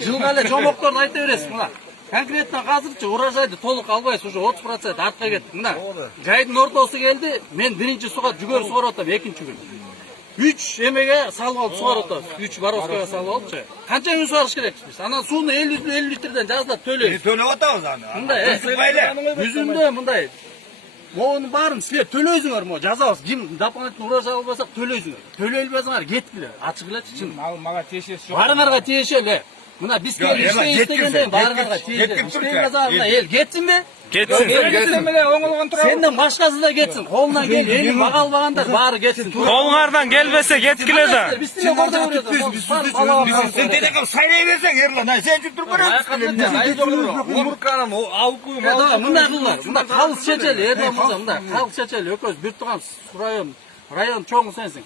Жылға эле жомокторду айта бересиз мына. Конкретно азырчы урожайды толук албайсыз, уже 30% артка кеттик. Мына жайдын ортосу келди, мен биринчи суга жүгөрү сугарып атам, экинчи күн. 3 эмеге салып алып сугарып атабыз, 3 бороскага салып алыпчы. Канча күн сугарыш керекпиз биз? Анан сууну 50 литрден жаздап төлөйбүз. Төлөп атабыз аны. Мындай, жүзүндө мындай. Монун баарын силер төлөйсүңөр, мо жазабыз. Ким дополнительный урожай албасак төлөйсүңөр. Төлөй албасаңар кеткиле, ачык элечи чын. Мага тиешеси жок. Барыңарга тиешеле. Мына биз келип иштегенден барыңарга тиешеле. Иштегенде эл кетсинби? Кетсин. Сенден башкасы да кетсин. Колунан кел, эли бага албагандар баары кетсин. Колуңардан келбесе кеткиле да. Биз силер кордо беребиз. Сен деде калып сайрай берсең, Ерлан, сен жүрүп бересиз. Умурканын алып коюм. Мындай кылыңар. Мында калыс чечели, Ерлан мырза, мында калыс чечели. Экөөбүз бир турган район чоңу сенсиң.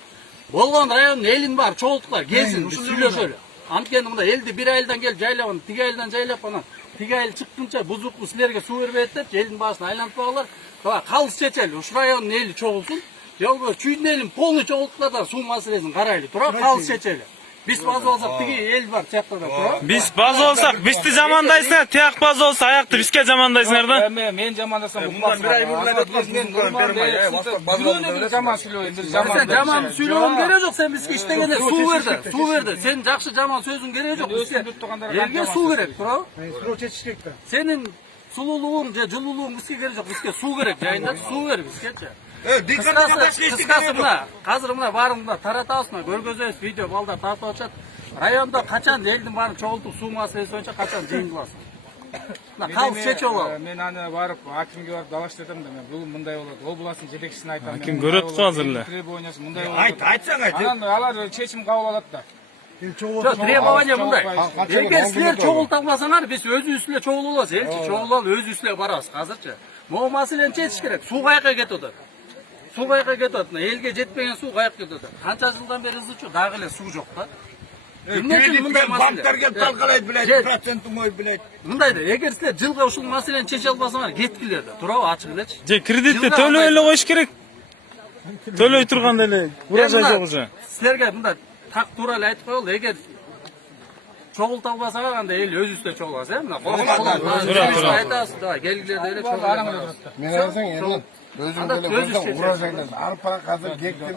Болгон райондун элин бар, чогултуклар келсин, биз сүйлөшөлү. Анткени мында элди бир айылдан келип жайлап, тиги айылдан жайлап, анан тиги айыл чыккынча бузукту силерге суу бербейт деп, элдин башын айлантпагылар. Калыс чечели, ушу райондун эли чогулсун. Же болбосо чүйдүн элин полный чогултканда суу маселесин карайлы. Тура калыс чечели. Биз базы болсок тиги эл бар чакта да тура. Биз базы болсак, бизди жамандайсыңар, тияк базы болсо аякты бизге жамандайсыңар да. Мен жамандасам Мындан бир ай мурун айткан жаман сүйлөйм. Сен жаман сүйлөгөн кереги жок, сен бизге иштегенде суу берди. Сен жакшы жаман сөзүң кереги жок. Элге суу керек, туурабы? Суроо чечиш керек да. Сенин сулуулугуң же жылуулугуң бизге кереги жок, бизге суу керек, жайында суу бер бизгечи. Кыскасы мына, азыр мына баарын мына таратабыз, мына көргөзөбүз, видео балдар тартып атышат. Райондо качан элдин баарын чогултуп суу маселеси боюнча качан жыйын кыласың? Мына калыс чечип алалы. Мен аны барып акимге барып далашып атам да, мен бул мындай болот. Областын жетекчисине айтам. Аким көрөт го азыр эле. Требованиясы мындай болот. айтсаң айт. Анан алар чечим кабыл алат да. Жок, требование мындай. Эгер силер чогулта алмасаңар, биз өзүбүз эле чогулуп алабыз. Элчи чогулуп өзүбүз эле барабыз азырчы. Могу маселени чечиш керек. Суу каяка кетип атат? Суу каяка кетип атат? Элге жетпеген суу каяка кетип атат? Канча жылдан бери ызычу, дагы эле суу жок да. Банктар келип талкалайт билет, процентин коюп билет. Мындай да, эгер силер жылга ушул маселени чече албасаңар, кеткилер да. Туурабы, ачык элечи. Же кредитти төлөй эле коюш керек. Төлөй турганда эле урожай жок уже. Силерге мындай так туура эле айтып коелу, эгер чогулта албасаңар, анда эл өзүбүз эле чогулабыз, мына кошумчулар айтасыз да, келгилер деле чогулабыз. Мен айтсаң, Ерлан, өзүң деле урожайларды алып бара, азыр гектар